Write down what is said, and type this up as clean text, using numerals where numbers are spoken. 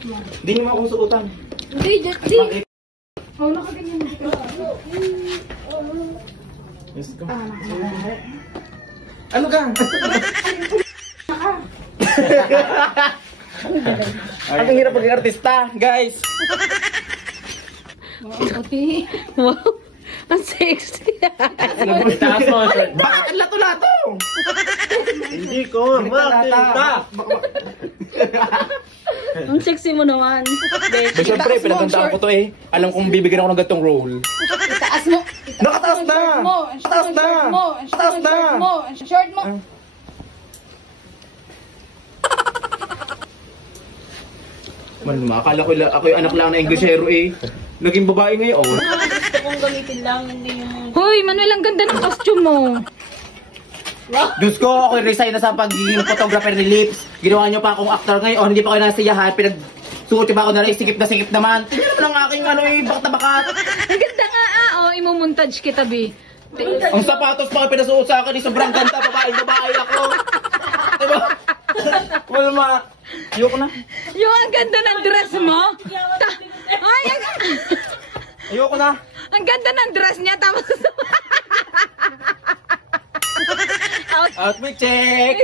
suot mo. Hindi naman akong suotan. Hindi, just di. Oh, nakaganyan. Let's go. Ano ka? Ang hirap maging artista, guys. Okay. Wow. Ang sexy. Taas mo, sir. Bakit ang lato-lato? Hindi ko, makita. Ang sexy mo naman. But syempre, pinagandaan ko to eh. Alam kong bibigyan ako ng gatong role. Itaas mo. Nakataas na! Taas na! Taas na! Short mo. Man, akala ko ako yung anak lang na Englishero eh. Naging babae ngayon. Gusto kong gamitin lang, hindi yung... Hoy, Manuel, ang ganda ng costume mo. Diyos ko, ako resign na sa pagiging photographer ni Lips. Ginawa niyo pa akong actor ngayon, hindi pa kayo nasiyahan. Pinagsuot niyo pa ako na rin, sikip na sikip naman. Tingnan mo lang aking ano eh, bakat na bakat. Ang ganda nga oh, imumontage kita, Bi. Ang sapatos pa kayo pinasuot sa akin, sobrang ganda, babae ako. Diba? Wala ma. Ayoko na. Yung ang ganda ng dress mo. Ay, Ayoko na. ang ganda ng dress niya, tapos... Outfit check!